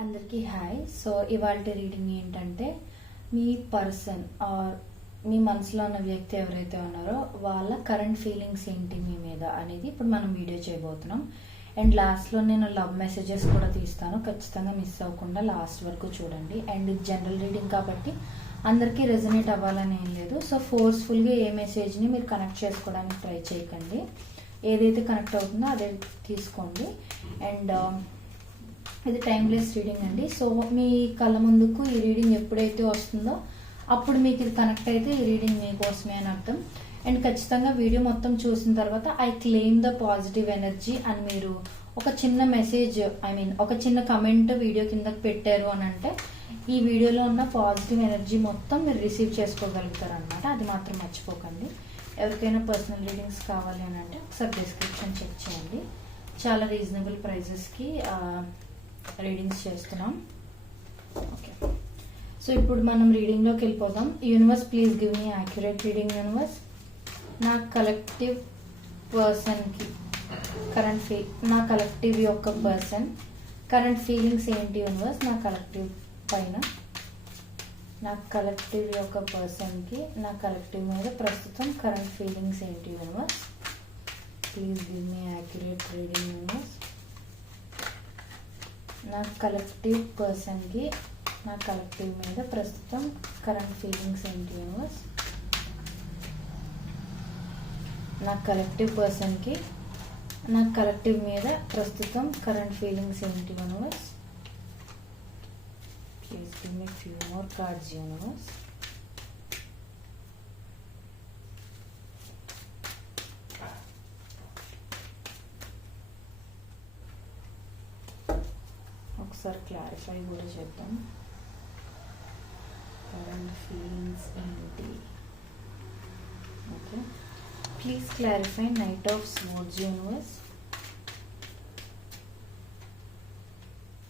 అందరికీ hi. So ఇవాళ reading ఏంటంటే మీ పర్సన్ ఆర్ మీ మనసులో ఉన్న వ్యక్తి ఎవరైతే ఉన్నారో వాళ్ళ కరెంట్ ఫీలింగ్స్ ఏంటి మీ మీద అనేది ఇప్పుడు మనం వీడియో చేయబోతున్నాం. అండ్ లాస్ట్లో నేను లవ్ మెసేజెస్ కూడా తీస్తాను, ఖచ్చితంగా మిస్ అవ్వకుండా లాస్ట్ వరకు చూడండి. అండ్ ఇది జనరల్ రీడింగ్ కాబట్టి అందరికీ రెజనేట్ అవ్వాలని ఏం లేదు. సో ఫోర్స్ఫుల్గా ఏ మెసేజ్ని మీరు కనెక్ట్ చేసుకోవడానికి ట్రై చేయకండి, ఏదైతే కనెక్ట్ అవుతుందో అదే తీసుకోండి. అండ్ ఇది టైమ్లెస్ రీడింగ్ అండి. సో మీ కళ్ళ ముందుకు ఈ రీడింగ్ ఎప్పుడైతే వస్తుందో అప్పుడు మీకు ఇది కనెక్ట్ అయితే ఈ రీడింగ్ మీకోసమే అని అర్థం. అండ్ ఖచ్చితంగా వీడియో మొత్తం చూసిన తర్వాత I claim the positive energy అని మీరు ఒక చిన్న మెసేజ్ ఒక చిన్న కమెంట్ వీడియో కిందకి పెట్టారు అని అంటే ఈ వీడియోలో ఉన్న పాజిటివ్ ఎనర్జీ మొత్తం మీరు రిసీవ్ చేసుకోగలుగుతారు అనమాట. అది మాత్రం మర్చిపోకండి. ఎవరికైనా పర్సనల్ రీడింగ్స్ కావాలి అని అంటే ఒకసారి డిస్క్రిప్షన్ చెక్ చేయండి. చాలా రీజనబుల్ ప్రైజెస్కి రీడింగ్స్ చేస్తున్నాం. ఓకే, సో ఇప్పుడు మనం రీడింగ్లోకి వెళ్ళిపోదాం. Universe please give me accurate reading. Universe, నా కలెక్టివ్ పర్సన్కి నా కలెక్టివ్ యొక్క పర్సన్ కరెంట్ ఫీలింగ్స్ ఏంటి యూనివర్స్? నా కలెక్టివ్ పైన నా కలెక్టివ్ యొక్క పర్సన్కి నా కలెక్టివ్ మీద ప్రస్తుతం కరెంట్ ఫీలింగ్స్ ఏంటి universe? Please give me accurate reading universe. నా కలెక్టివ్ పర్సన్కి నా కలెక్టివ్ మీద ప్రస్తుతం కరెంట్ ఫీలింగ్స్ ఏంటి యూనివర్స్? నా కలెక్టివ్ పర్సన్కి నా కలెక్టివ్ మీద ప్రస్తుతం కరెంట్ ఫీలింగ్స్ ఏంటి universe? Please give me few more cards universe. ఒకసారి క్లారిఫై కూడా చేద్దాం. కరెంట్ ఫీలింగ్స్ ఏంటి? Okay, please clarify knight of swords universe.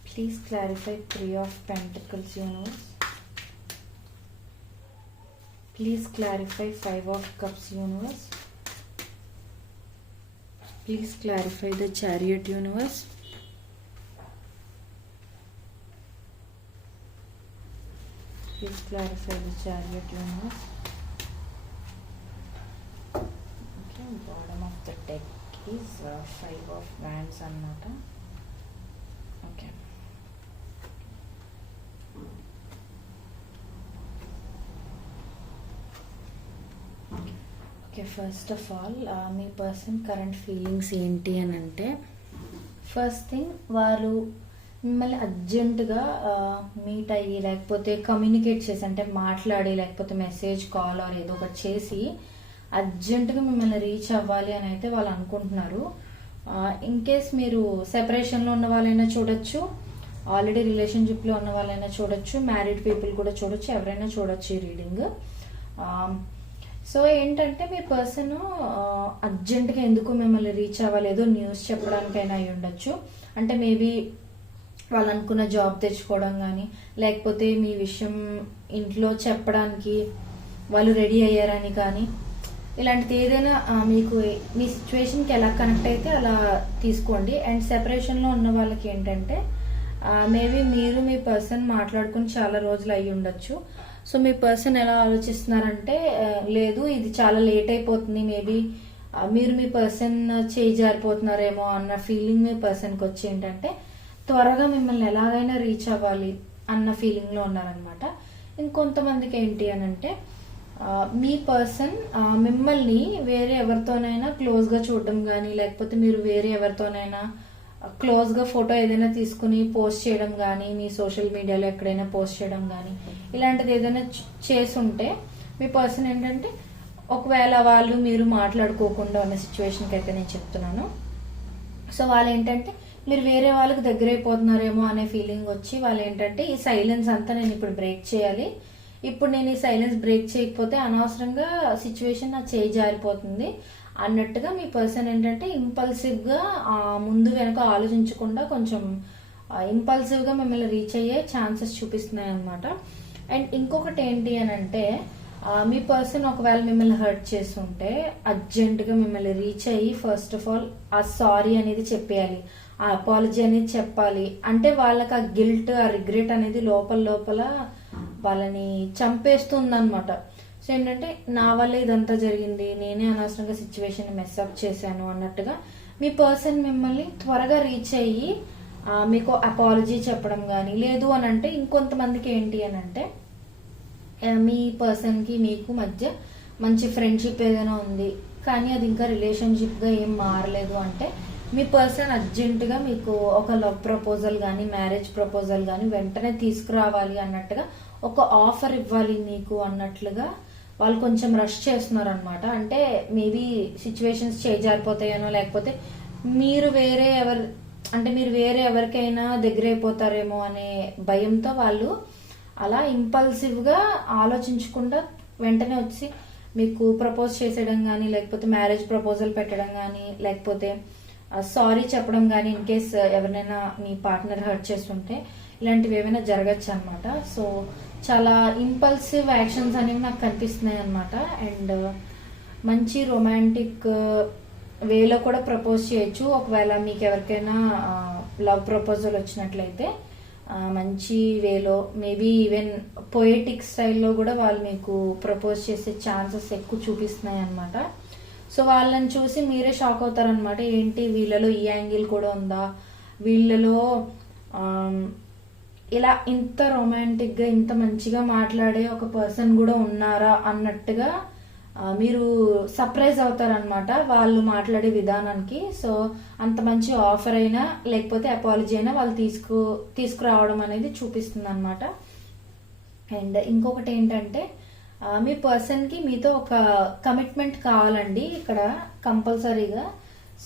Please clarify 3 of Pentacles universe. Please clarify 5 of Cups universe. Please clarify the Chariot universe. Please clarify the Chariot universe. Okay, bottom of the deck is 5 of Wands annata. Okay. Okay, first of all, me person current feelings ఏంటి అని అంటే, first thing వాళ్ళు మిమ్మల్ని అర్జెంటుగా meet అయ్యి లేకపోతే communicate చేసి అంటే మాట్లాడి లేకపోతే మెసేజ్ కాల్ ఆర్ ఏదో ఒకటి చేసి అర్జెంటుగా మిమ్మల్ని రీచ్ అవ్వాలి అని అయితే వాళ్ళు అనుకుంటున్నారు. ఇన్ కేస్ మీరు సెపరేషన్లో ఉన్న వాళ్ళైనా చూడొచ్చు, ఆల్రెడీ రిలేషన్షిప్లో ఉన్న వాళ్ళైనా చూడొచ్చు, మ్యారీడ్ పీపుల్ కూడా చూడొచ్చు, ఎవరైనా చూడొచ్చు ఈ రీడింగ్. సో ఏంటంటే మీ పర్సన్ అర్జెంటుగా ఎందుకు మిమ్మల్ని రీచ్ అవ్వాలి, ఏదో న్యూస్ చెప్పడానికైనా అయి ఉండొచ్చు. అంటే మేబీ వాళ్ళు అనుకున్న జాబ్ తెచ్చుకోవడం కానీ లేకపోతే మీ విషయం ఇంట్లో చెప్పడానికి వాళ్ళు రెడీ అయ్యారని కానీ ఇలాంటిది ఏదైనా మీకు మీ సిచ్యువేషన్కి ఎలా కనెక్ట్ అయితే అలా తీసుకోండి. అండ్ సెపరేషన్లో ఉన్న వాళ్ళకి ఏంటంటే మేబీ మీరు మీ పర్సన్ మాట్లాడుకుని చాలా రోజులు అయ్యి ఉండొచ్చు. సో మీ పర్సన్ ఎలా ఆలోచిస్తున్నారంటే లేదు ఇది చాలా లేట్ అయిపోతుంది, మేబీ మీరు మీ పర్సన్ చేయి జారిపోతున్నారేమో అన్న ఫీలింగ్ మీ పర్సన్కి వచ్చి ఏంటంటే త్వరగా మిమ్మల్ని ఎలాగైనా రీచ్ అవ్వాలి అన్న ఫీలింగ్లో ఉన్నారనమాట. ఇంకొంతమందికి ఏంటి అని అంటే మీ పర్సన్ మిమ్మల్ని వేరే ఎవరితోనైనా క్లోజ్గా చూడడం కానీ లేకపోతే మీరు వేరే ఎవరితోనైనా క్లోజ్గా ఫోటో ఏదైనా తీసుకుని పోస్ట్ చేయడం కానీ మీ సోషల్ మీడియాలో ఎక్కడైనా పోస్ట్ చేయడం కానీ ఇలాంటిది ఏదైనా చేసుంటే మీ పర్సన్ ఏంటంటే ఒకవేళ వాళ్ళు మీరు మాట్లాడుకోకుండా ఉన్న సిచ్యువేషన్కి అయితే నేను చెప్తున్నాను. సో వాళ్ళు ఏంటంటే మీరు వేరే వాళ్ళకి దగ్గర అయిపోతున్నారేమో అనే ఫీలింగ్ వచ్చి వాళ్ళు ఏంటంటే ఈ సైలెన్స్ అంతా నేను ఇప్పుడు బ్రేక్ చేయాలి, ఇప్పుడు నేను ఈ సైలెన్స్ బ్రేక్ చేయకపోతే అనవసరంగా సిచ్యువేషన్ నా చేయి జారిపోతుంది అన్నట్టుగా మీ పర్సన్ ఏంటంటే ఇంపల్సివ్గా ముందు వెనక ఆలోచించకుండా కొంచెం ఇంపల్సివ్గా మిమ్మల్ని రీచ్ అయ్యే ఛాన్సెస్ చూపిస్తున్నాయి అనమాట. అండ్ ఇంకొకటి ఏంటి అని అంటే మీ పర్సన్ ఒకవేళ మిమ్మల్ని హర్ట్ చేస్తుంటే అర్జెంటుగా మిమ్మల్ని రీచ్ అయ్యి ఫస్ట్ ఆఫ్ ఆల్ ఆ సారీ అనేది చెప్పేయాలి. ఆ అపాలజీ అనేది చెప్పాలి అంటే వాళ్ళకి ఆ గిల్ట్, ఆ రిగ్రెట్ అనేది లోపల లోపల వాళ్ళని చంపేస్తుంది అనమాట. సో ఏంటంటే నా వల్ల ఇదంతా జరిగింది, నేనే అనవసరంగా సిచ్యువేషన్ మెస్అప్ చేశాను అన్నట్టుగా మీ పర్సన్ మిమ్మల్ని త్వరగా రీచ్ అయ్యి మీకు అపాలజీ చెప్పడం కానీ, లేదు అని అంటే ఇంకొంతమందికి ఏంటి అని అంటే మీ పర్సన్కి మీకు మధ్య మంచి ఫ్రెండ్షిప్ ఏదైనా ఉంది కానీ అది ఇంకా రిలేషన్షిప్గా ఏం మారలేదు అంటే మీ పర్సన్ అర్జెంటుగా మీకు ఒక లవ్ ప్రపోజల్ కానీ, మ్యారేజ్ ప్రపోజల్ కానీ వెంటనే తీసుకురావాలి అన్నట్టుగా ఒక ఆఫర్ ఇవ్వాలి మీకు అన్నట్లుగా వాళ్ళు కొంచెం రష్ చేస్తున్నారు అనమాట. అంటే మేబీ సిచ్యువేషన్స్ చేజారిపోతాయనో, లేకపోతే మీరు వేరే ఎవరికైనా దగ్గర అయిపోతారేమో అనే భయంతో వాళ్ళు అలా ఇంపల్సివ్గా ఆలోచించకుండా వెంటనే వచ్చి మీకు ప్రపోజ్ చేసేయడం కానీ, లేకపోతే మ్యారేజ్ ప్రపోజల్ పెట్టడం కానీ, లేకపోతే సారీ చెప్పడం కానీ, ఇన్ కేస్ ఎవరినైనా మీ పార్ట్నర్ హర్ట్ చేస్తుంటే ఇలాంటివి ఏమైనా జరగచ్చు అనమాట. సో చాలా ఇంపల్సివ్ యాక్షన్స్ అనేవి నాకు కనిపిస్తున్నాయి అనమాట. అండ్ మంచి రొమాంటిక్ వేలో కూడా ప్రపోజ్ చేయొచ్చు. ఒకవేళ మీకు ఎవరికైనా లవ్ ప్రపోజల్ వచ్చినట్లయితే మంచి వేలో, మేబీ ఈవెన్ పొయటిక్ స్టైల్లో కూడా వాళ్ళు మీకు ప్రపోజ్ చేసే ఛాన్సెస్ ఎక్కువ చూపిస్తున్నాయి అనమాట. సో వాళ్ళని చూసి మీరే షాక్ అవుతారనమాట. ఏంటి వీళ్ళలో ఈ యాంగిల్ కూడా ఉందా, వీళ్ళలో ఇలా ఇంత రొమాంటిక్గా ఇంత మంచిగా మాట్లాడే ఒక పర్సన్ కూడా ఉన్నారా అన్నట్టుగా మీరు సర్ప్రైజ్ అవుతారనమాట వాళ్ళు మాట్లాడే విధానానికి. సో అంత మంచి ఆఫర్ అయినా లేకపోతే అపాలజీ అయినా వాళ్ళు తీసుకురావడం అనేది చూపిస్తుంది అనమాట. అండ్ ఇంకొకటి ఏంటంటే మీ పర్సన్కి మీతో ఒక కమిట్మెంట్ కావాలండి ఇక్కడ కంపల్సరీగా.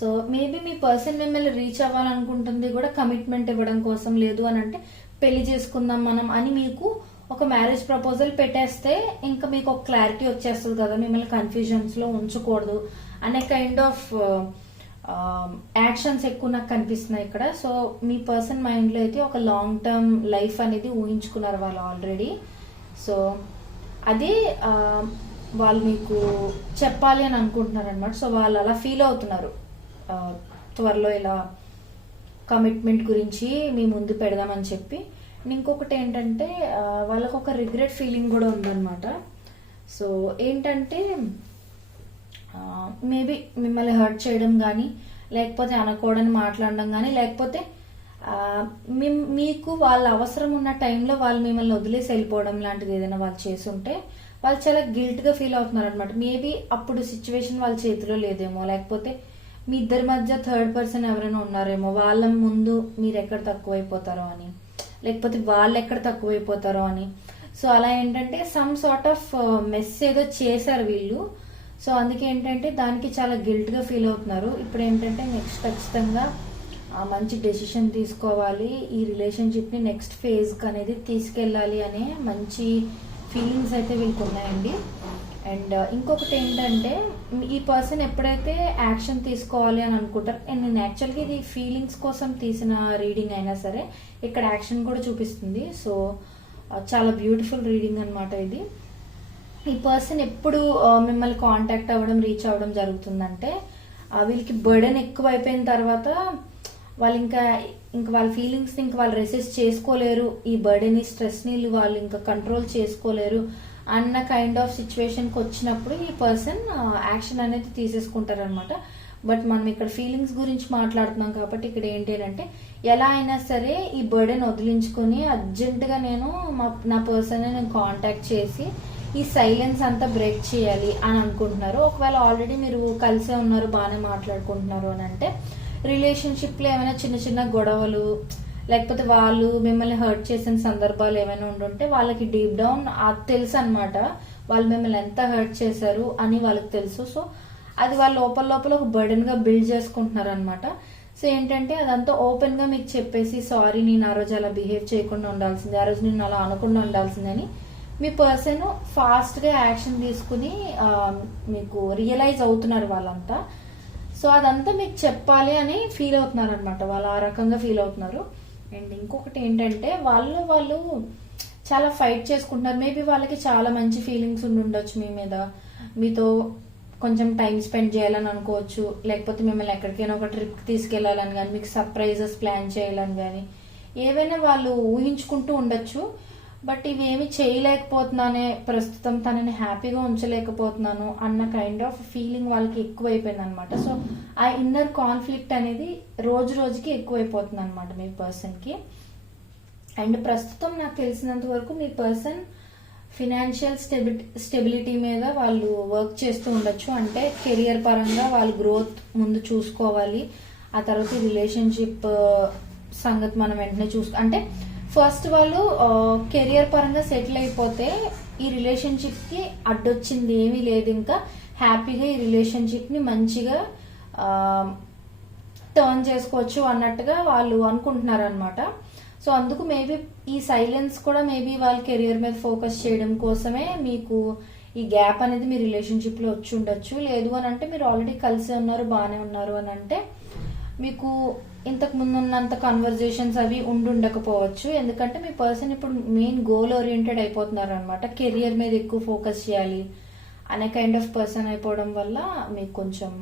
సో మేబీ మీ పర్సన్ మిమ్మల్ని రీచ్ అవ్వాలనుకుంటుంది కూడా కమిట్మెంట్ ఇవ్వడం కోసం, లేదు అని అంటే పెళ్లి చేసుకుందాం మనం అని మీకు ఒక మ్యారేజ్ ప్రపోజల్ పెట్టేస్తే ఇంకా మీకు ఒక క్లారిటీ వచ్చేస్తుంది కదా, మిమ్మల్ని కన్ఫ్యూజన్స్ లో ఉంచకూడదు అనే కైండ్ ఆఫ్ యాక్షన్స్ ఎక్కువ నాకు కనిపిస్తున్నాయి ఇక్కడ. సో మీ పర్సన్ మైండ్ లో అయితే ఒక లాంగ్ టర్మ్ లైఫ్ అనేది ఊహించుకున్నారు వాళ్ళు ఆల్రెడీ. సో అదే వాళ్ళు మీకు చెప్పాలి అని అనుకుంటున్నారు అనమాట. సో వాళ్ళు అలా ఫీల్ అవుతున్నారు త్వరలో ఇలా కమిట్మెంట్ గురించి మీ ముందు పెడదామని చెప్పి. ఇంకొకటి ఏంటంటే వాళ్ళకు ఒక రిగ్రెట్ ఫీలింగ్ కూడా ఉందన్నమాట. సో ఏంటంటే మేబీ మిమ్మల్ని హర్ట్ చేయడం కానీ, లేకపోతే అనకూడని మాట్లాడడం కానీ, లేకపోతే మీకు వాళ్ళ అవసరం ఉన్న టైంలో వాళ్ళు మిమ్మల్ని వదిలేసి వెళ్ళిపోవడం లాంటిది ఏదైనా వాళ్ళు చేస్తుంటే వాళ్ళు చాలా గిల్ట్గా ఫీల్ అవుతున్నారు అనమాట. మేబీ అప్పుడు సిచ్యువేషన్ వాళ్ళ చేతిలో లేదేమో, లేకపోతే మీ ఇద్దరి మధ్య థర్డ్ పర్సన్ ఎవరైనా ఉన్నారేమో, వాళ్ళ ముందు మీరు ఎక్కడ తక్కువైపోతారో అని, లేకపోతే వాళ్ళు ఎక్కడ తక్కువైపోతారో అని. సో అలా ఏంటంటే సమ్ సార్ట్ ఆఫ్ మెస్ ఏదో చేశారు వీళ్ళు. సో అందుకే ఏంటంటే దానికి చాలా గిల్ట్గా ఫీల్ అవుతున్నారు. ఇప్పుడు ఏంటంటే నెక్స్ట్ ఖచ్చితంగా మంచి డెసిషన్ తీసుకోవాలి, ఈ రిలేషన్షిప్ని నెక్స్ట్ ఫేజ్కి అనేది తీసుకెళ్ళాలి అనే మంచి ఫీలింగ్స్ అయితే వీళ్ళకి ఉన్నాయండి. అండ్ ఇంకొకటి ఏంటంటే ఈ పర్సన్ ఎప్పుడైతే యాక్షన్ తీసుకోవాలి అని అనుకుంటారు, నేను యాక్చువల్గా ఇది ఫీలింగ్స్ కోసం తీసిన రీడింగ్ అయినా సరే ఇక్కడ యాక్షన్ కూడా చూపిస్తుంది. సో చాలా బ్యూటిఫుల్ రీడింగ్ అనమాట ఇది. ఈ పర్సన్ ఎప్పుడు మిమ్మల్ని కాంటాక్ట్ అవ్వడం, రీచ్ అవ్వడం జరుగుతుందంటే వీళ్ళకి బర్డెన్ ఎక్కువ అయిపోయిన తర్వాత వాళ్ళు ఇంకా వాళ్ళ ఫీలింగ్స్ని ఇంకా వాళ్ళు రెసిస్ట్ చేసుకోలేరు, ఈ బర్డెన్, ఈ స్ట్రెస్ని వాళ్ళు ఇంకా కంట్రోల్ చేసుకోలేరు అన్న కైండ్ ఆఫ్ సిచ్యువేషన్కి వచ్చినప్పుడు ఈ పర్సన్ యాక్షన్ అనేది తీసేసుకుంటారనమాట. బట్ మనం ఇక్కడ ఫీలింగ్స్ గురించి మాట్లాడుతున్నాం కాబట్టి ఇక్కడ ఏంటి అంటే ఎలా అయినా సరే ఈ బర్డెన్ వదిలించుకొని అర్జెంటుగా నా పర్సన్ నేను కాంటాక్ట్ చేసి ఈ సైలెన్స్ అంతా బ్రేక్ చేయాలి అని అనుకుంటున్నారు. ఒకవేళ ఆల్రెడీ మీరు కలిసే ఉన్నారు, బాగానే మాట్లాడుకుంటున్నారు అని అంటే రిలేషన్షిప్లో ఏమైనా చిన్న చిన్న గొడవలు, లేకపోతే వాళ్ళు మిమ్మల్ని హర్ట్ చేసిన సందర్భాలు ఏమైనా ఉండుంటే వాళ్ళకి డీప్ డౌన్ అది తెలుసు అనమాట, వాళ్ళు మిమ్మల్ని ఎంత హర్ట్ చేశారు అని వాళ్ళకి తెలుసు. సో అది వాళ్ళు లోపల ఒక బర్డెన్ గా బిల్డ్ చేసుకుంటున్నారు అనమాట. సో ఏంటంటే అదంతా ఓపెన్ గా మీకు చెప్పేసి సారీ నేను ఆ రోజు అలా బిహేవ్ చేయకుండా ఉండాల్సింది, ఆ రోజు నేను అలా అనకుండా ఉండాల్సింది అని మీ పర్సన్ ఫాస్ట్ గా యాక్షన్ తీసుకుని మీకు రియలైజ్ అవుతున్నారు వాళ్ళంతా. సో అదంతా మీకు చెప్పాలి అని ఫీల్ అవుతున్నారు అనమాట, వాళ్ళు ఆ రకంగా ఫీల్ అవుతున్నారు. అండ్ ఇంకొకటి ఏంటంటే వాళ్ళు చాలా ఫైట్ చేసుకుంటున్నారు. మేబీ వాళ్ళకి చాలా మంచి ఫీలింగ్స్ ఉండొచ్చు మీ మీద, మీతో కొంచెం టైం స్పెండ్ చేయాలని అనుకోవచ్చు, లేకపోతే మిమ్మల్ని ఎక్కడికైనా ఒక ట్రిప్ తీసుకెళ్లాలని కానీ, మీకు సర్ప్రైజెస్ ప్లాన్ చేయాలని కానీ, ఏవైనా వాళ్ళు ఊహించుకుంటూ ఉండొచ్చు. బట్ ఇవేమి చేయలేకపోతున్నానే, ప్రస్తుతం తనని హ్యాపీగా ఉంచలేకపోతున్నాను అన్న కైండ్ ఆఫ్ ఫీలింగ్ వాళ్ళకి ఎక్కువైపోయింది అనమాట. సో ఆ ఇన్నర్ కాన్ఫ్లిక్ట్ అనేది రోజు రోజుకి ఎక్కువైపోతుంది అనమాట మీ పర్సన్కి. అండ్ ప్రస్తుతం నాకు తెలిసినంత వరకు మీ పర్సన్ ఫినాన్షియల్ స్టెబిలిటీ మీద వాళ్ళు వర్క్ చేస్తూ ఉండొచ్చు. అంటే కెరియర్ పరంగా వాళ్ళు గ్రోత్ ముందు చూసుకోవాలి, ఆ తర్వాత రిలేషన్షిప్ సంగతి మనం వెంటనే అంటే ఫస్ట్ వాళ్ళు కెరియర్ పరంగా సెటిల్ అయిపోతే ఈ రిలేషన్షిప్కి అడ్డొచ్చింది ఏమీ లేదు, ఇంకా హ్యాపీగా ఈ రిలేషన్షిప్ని మంచిగా టర్న్ చేసుకోవచ్చు అన్నట్టుగా వాళ్ళు అనుకుంటున్నారు అనమాట. సో అందుకు మేబీ ఈ సైలెన్స్ కూడా మేబీ వాళ్ళ కెరియర్ మీద ఫోకస్ చేయడం కోసమే మీకు ఈ గ్యాప్ అనేది మీ రిలేషన్షిప్లో వచ్చి ఉండొచ్చు. లేదు అని అంటే మీరు ఆల్రెడీ కలిసి ఉన్నారు, బాగానే ఉన్నారు అని అంటే మీకు ఇంతకు ముందు ఉన్నంత కన్వర్జేషన్స్ అవి ఉండకపోవచ్చు. ఎందుకంటే మీ పర్సన్ ఇప్పుడు మెయిన్ గోల్ ఓరియంటెడ్ అయిపోతున్నారు అనమాట. కెరియర్ మీద ఎక్కువ ఫోకస్ చేయాలి అనే కైండ్ ఆఫ్ పర్సన్ అయిపోవడం వల్ల మీకు కొంచెం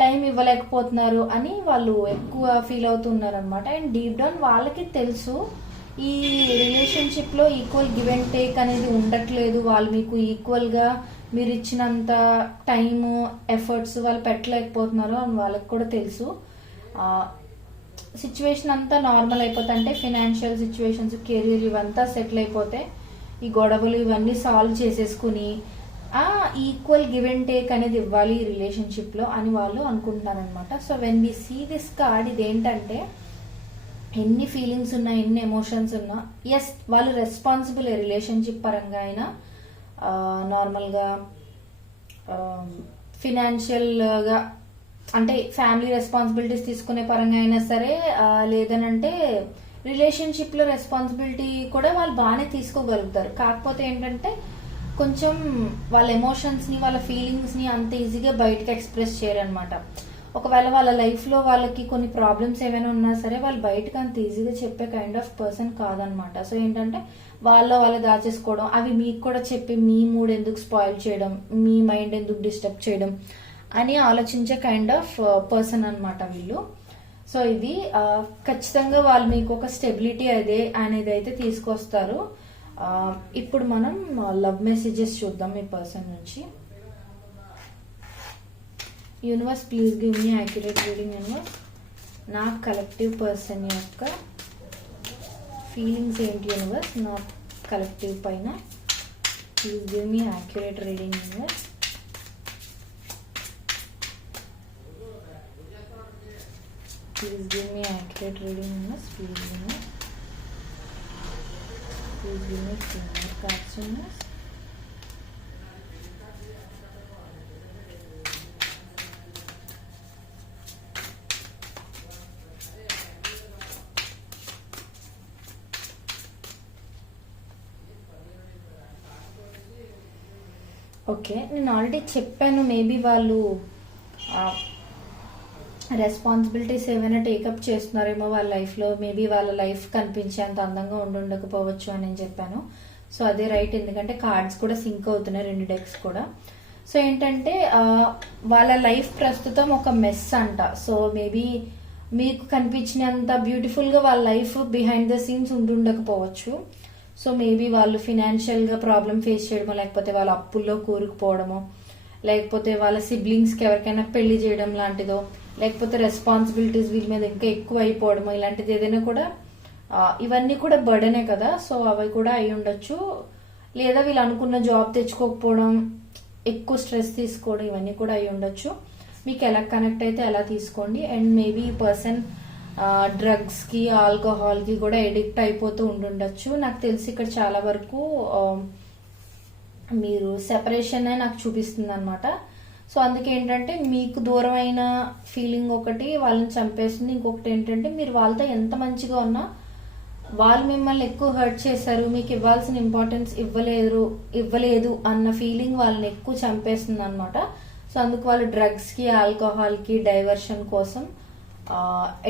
టైం ఇవ్వలేకపోతున్నారు అని వాళ్ళు ఎక్కువ ఫీల్ అవుతున్నారు అనమాట. అండ్ డీప్ డౌన్ వాళ్ళకి తెలుసు ఈ రిలేషన్షిప్లో ఈక్వల్ గివ్ అండ్ టేక్ అనేది ఉండట్లేదు, వాళ్ళు మీకు ఈక్వల్గా మీరు ఇచ్చినంత టైము ఎఫర్ట్స్ వాళ్ళు పెట్టలేకపోతున్నారు అని వాళ్ళకి కూడా తెలుసు. సిచ్యువేషన్ అంతా నార్మల్ అయిపోతే, అంటే ఫినాన్షియల్ సిచ్యువేషన్స్, కెరీర్ ఇవంతా సెటిల్ అయిపోతే ఈ గొడవలు ఇవన్నీ సాల్వ్ చేసేసుకుని ఈక్వల్ గివ్ అండ్ టేక్ అనేది ఇవ్వాలి ఈ రిలేషన్షిప్లో అని వాళ్ళు అనుకుంటున్నారు అనమాట. So when we see this card, ఇదేంటంటే ఎన్ని ఫీలింగ్స్ ఉన్నా, ఎన్ని ఎమోషన్స్ ఉన్నా, ఎస్ వాళ్ళు రెస్పాన్సిబుల్ రిలేషన్షిప్ పరంగా అయినా, నార్మల్గా ఫినాన్షియల్గా అంటే ఫ్యామిలీ రెస్పాన్సిబిలిటీస్ తీసుకునే పరంగా అయినా సరే, లేదనంటే రిలేషన్షిప్లో రెస్పాన్సిబిలిటీ కూడా వాళ్ళు బాగానే తీసుకోగలుగుతారు. కాకపోతే ఏంటంటే కొంచెం వాళ్ళ ఎమోషన్స్ని, వాళ్ళ ఫీలింగ్స్ని అంత ఈజీగా బయటకు ఎక్స్ప్రెస్ చేయరనమాట. ఒకవేళ వాళ్ళ లైఫ్లో వాళ్ళకి కొన్ని ప్రాబ్లమ్స్ ఏమైనా ఉన్నా సరే వాళ్ళు బయటకు అంత ఈజీగా చెప్పే కైండ్ ఆఫ్ పర్సన్ కాదనమాట. సో ఏంటంటే వాళ్ళు దాచేసుకోవడం, అవి మీకు కూడా చెప్పి మీ మూడ్ ఎందుకు స్పాయిల్ చేయడం, మీ మైండ్ ఎందుకు డిస్టర్బ్ చేయడం అని ఆలోచించే కైండ్ ఆఫ్ పర్సన్ అనమాట వీళ్ళు. సో ఇది ఖచ్చితంగా వాళ్ళు మీకు ఒక స్టెబిలిటీ అనేది అయితే తీసుకొస్తారు. ఇప్పుడు మనం లవ్ మెసేజెస్ చూద్దాం మీ పర్సన్ నుంచి. Universe please give me accurate reading. Universe, నా కలెక్టివ్ పర్సన్ యొక్క ఫీలింగ్స్ ఏంటి యూనివర్స్ నా కలెక్టివ్ పైన? Please give me accurate reading universe. Please give me accurate reading universe. Please give me clear cards universe. Okay, నేను already చెప్పాను maybe వాళ్ళు responsibilities ఏమైనా take up చేస్తున్నారేమో వాళ్ళ లైఫ్లో, మేబీ వాళ్ళ లైఫ్ కనిపించేంత అందంగా ఉండకపోవచ్చు అని నేను చెప్పాను. సో అదే రైట్, ఎందుకంటే కార్డ్స్ కూడా సింక్ అవుతున్నాయి, 2 డెక్స్ కూడా. సో ఏంటంటే వాళ్ళ లైఫ్ ప్రస్తుతం ఒక మెస్ అంట. సో మేబీ మీకు కనిపించినంత బ్యూటిఫుల్గా వాళ్ళ లైఫ్ బిహైండ్ ద సీన్స్ ఉండకపోవచ్చు. సో మేబీ వాళ్ళు ఫినాన్షియల్గా ప్రాబ్లం ఫేస్ చేయడమో, లేకపోతే వాళ్ళ అప్పుల్లో కూరుకుపోవడమో, లేకపోతే వాళ్ళ సిబ్లింగ్స్కి ఎవరికైనా పెళ్లి చేయడం లాంటిదో, లేకపోతే రెస్పాన్సిబిలిటీస్ వీళ్ళ మీద ఇంకా ఎక్కువ అయిపోవడము, ఇలాంటిది ఏదైనా కూడా, ఇవన్నీ కూడా బర్డనే కదా. సో అవి కూడా అయి ఉండొచ్చు. లేదా వీళ్ళు అనుకున్న జాబ్ తెచ్చుకోకపోవడం, ఎక్కువ స్ట్రెస్ తీసుకోవడం, ఇవన్నీ కూడా అయి ఉండొచ్చు. మీకు ఎలా కనెక్ట్ అయితే ఎలా తీసుకోండి. అండ్ మేబీ ఈ పర్సన్ డ్రగ్స్కి, ఆల్కహాల్కి కూడా ఎడిక్ట్ అయిపోతూ ఉండుండొచ్చు. నాకు తెలిసి ఇక్కడ చాలా వరకు మీరు సెపరేషన్ నాకు చూపిస్తుంది అనమాట. సో అందుకే ఏంటంటే మీకు దూరమైన ఫీలింగ్ ఒకటి వాళ్ళని చంపేస్తుంది. ఇంకొకటి ఏంటంటే మీరు వాళ్ళతో ఎంత మంచిగా ఉన్నా వాళ్ళు మిమ్మల్ని ఎక్కువ హర్ట్ చేశారు, మీకు ఇవ్వాల్సిన ఇంపార్టెన్స్ ఇవ్వలేదు అన్న ఫీలింగ్ వాళ్ళని ఎక్కువ చంపేస్తుంది అనమాట. సో అందుకు వాళ్ళు డ్రగ్స్కి, ఆల్కహాల్కి డైవర్షన్ కోసం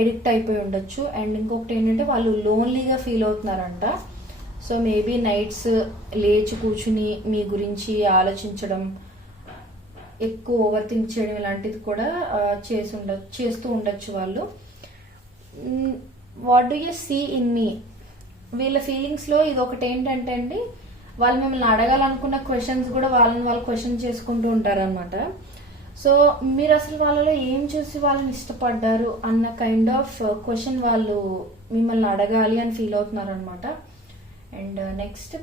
ఎడిక్ట్ అయిపోయి ఉండొచ్చు. అండ్ ఇంకొకటి ఏంటంటే వాళ్ళు లోన్లీగా ఫీల్ అవుతున్నారంట. సో మేబీ నైట్స్ లేచి కూర్చుని మీ గురించి ఆలోచించడం, ఎక్కువ ఓవర్ థింక్ చేయడం ఇలాంటిది కూడా చేస్తూ ఉండొచ్చు వాళ్ళు. What do you see in me? వీళ్ళ ఫీలింగ్స్ లో ఇది ఒకటి ఏంటంటే అండి, వాళ్ళు మిమ్మల్ని అడగాలనుకున్న క్వశ్చన్స్ కూడా వాళ్ళు క్వశ్చన్ చేసుకుంటూ ఉంటారనమాట. సో మీరు అసలు వాళ్ళలో ఏం చూసి వాళ్ళని ఇష్టపడ్డారు అన్న కైండ్ ఆఫ్ క్వశ్చన్ వాళ్ళు మిమ్మల్ని అడగాలి అని ఫీల్ అవుతున్నారు అనమాట. అండ్ నెక్స్ట్,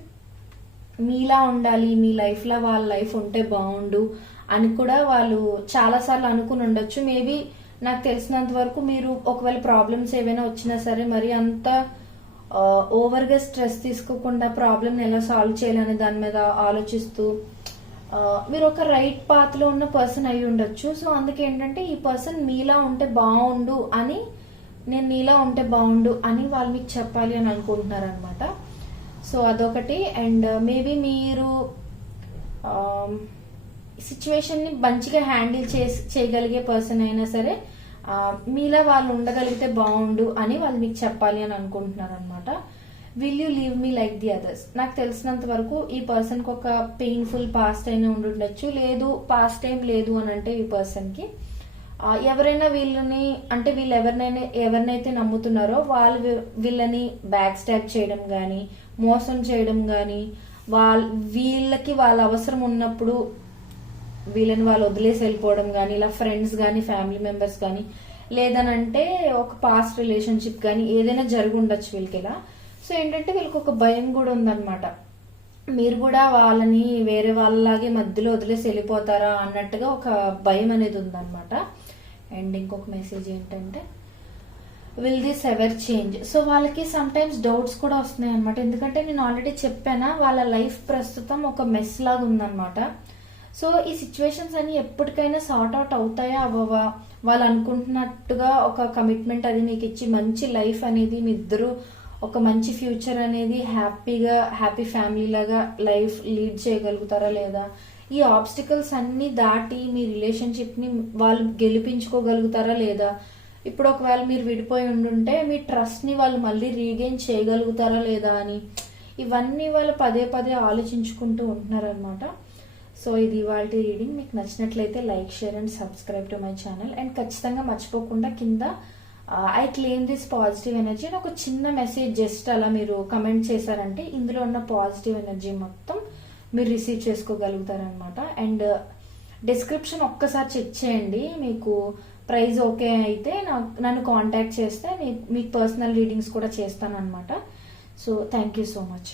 మీలా ఉండాలి, మీ లైఫ్లో వాళ్ళ లైఫ్ ఉంటే బాగుండు అని కూడా వాళ్ళు చాలాసార్లు అనుకుని ఉండొచ్చు. మేబీ నాకు తెలిసినంత వరకు మీరు ఒకవేళ ప్రాబ్లమ్స్ ఏవైనా వచ్చినా సరే మరి అంత ఓవర్గా స్ట్రెస్ తీసుకోకుండా ప్రాబ్లమ్ ఎలా సాల్వ్ చేయాలనే దాని మీద ఆలోచిస్తూ మీరు ఒక రైట్ పాత్ లో ఉన్న పర్సన్ అయి ఉండొచ్చు. సో అందుకే ఏంటంటే ఈ పర్సన్ మీలా ఉంటే బాగుండు అని, నేను నీలా ఉంటే బాగుండు అని వాళ్ళు మీకు చెప్పాలి అని అనుకుంటున్నారు అనమాట. సో అదొకటి. అండ్ మేబీ మీరు సిచ్యువేషన్ ని మంచిగా హ్యాండిల్ చేయగలిగే పర్సన్ అయినా సరే మీలా వాళ్ళు ఉండగలిగితే బాగుండు అని వాళ్ళు మీకు చెప్పాలి అని అనుకుంటున్నారు అనమాట. Will you leave me like the others? నాకు తెలిసినంత వరకు ఈ పర్సన్ కి ఒక పెయిన్ఫుల్ పాస్ట్ అయినా ఉండుండొచ్చు, లేదు పాస్ట్ ఏం లేదు అని అంటే ఈ పర్సన్ కి ఎవరైనా వీళ్ళని అంటే వీళ్ళు ఎవరినైతే నమ్ముతున్నారో వాళ్ళు వీళ్ళని బ్యాక్ స్టాప్ చేయడం గానీ, మోసం చేయడం గానీ, వీళ్ళకి వాళ్ళ అవసరం ఉన్నప్పుడు వీళ్ళని వాళ్ళు వదిలేసి వెళ్ళిపోవడం కానీ, ఇలా ఫ్రెండ్స్ కానీ, ఫ్యామిలీ మెంబర్స్ కానీ, లేదనంటే ఒక పాస్ట్ రిలేషన్షిప్ కానీ ఏదైనా జరిగి ఉండొచ్చు వీళ్ళకి ఇలా. సో ఏంటంటే వీళ్ళకి ఒక భయం కూడా ఉందన్నమాట, మీరు కూడా వాళ్ళని వేరే వాళ్ళలాగే మధ్యలో వదిలేసి వెళ్ళిపోతారా అన్నట్టుగా ఒక భయం అనేది ఉందన్నమాట. అండ్ ఇంకొక మెసేజ్ ఏంటంటే, will this ever change? So వాళ్ళకి సమ్ టైమ్స్ డౌట్స్ కూడా వస్తున్నాయి అనమాట. ఎందుకంటే నేను ఆల్రెడీ చెప్పానా, వాళ్ళ లైఫ్ ప్రస్తుతం ఒక మెస్ లాగా ఉందన్నమాట. సో ఈ సిచ్యువేషన్స్ అన్ని ఎప్పటికైనా సార్ట్ అవుట్ అవుతాయా అవ్వవా? వాళ్ళు అనుకుంటున్నట్టుగా ఒక కమిట్మెంట్ అది మీకు ఇచ్చి మంచి లైఫ్ అనేది మీ ఇద్దరు ఒక మంచి ఫ్యూచర్ అనేది హ్యాపీ ఫ్యామిలీ లాగా లైఫ్ లీడ్ చేయగలుగుతారా లేదా? ఈ ఆబ్స్టికల్స్ అన్ని దాటి మీ రిలేషన్షిప్ ని వాళ్ళు గెలిపించుకోగలుగుతారా లేదా? ఇప్పుడు ఒకవేళ మీరు విడిపోయి ఉండుంటే మీ ట్రస్ట్ ని వాళ్ళు మళ్ళీ రీగెయిన్ చేయగలుగుతారా లేదా అని ఇవన్నీ వాళ్ళు పదే ఆలోచించుకుంటూ ఉంటున్నారనమాట. సో ఇది ఇవాళ రీడింగ్. మీకు నచ్చినట్లయితే like, share and subscribe to my channel. And ఖచ్చితంగా మర్చిపోకుండా కింద I claim this positive energy అని ఒక చిన్న మెసేజ్ జస్ట్ అలా మీరు కమెంట్ చేశారంటే ఇందులో ఉన్న పాజిటివ్ ఎనర్జీ మొత్తం మీరు రిసీవ్ చేసుకోగలుగుతారనమాట. అండ్ డిస్క్రిప్షన్ ఒక్కసారి చెక్ చేయండి, మీకు ప్రైస్ ఓకే అయితే నన్ను కాంటాక్ట్ చేస్తే మీకు పర్సనల్ రీడింగ్స్ కూడా చేస్తాను అనమాట. So thank you so much.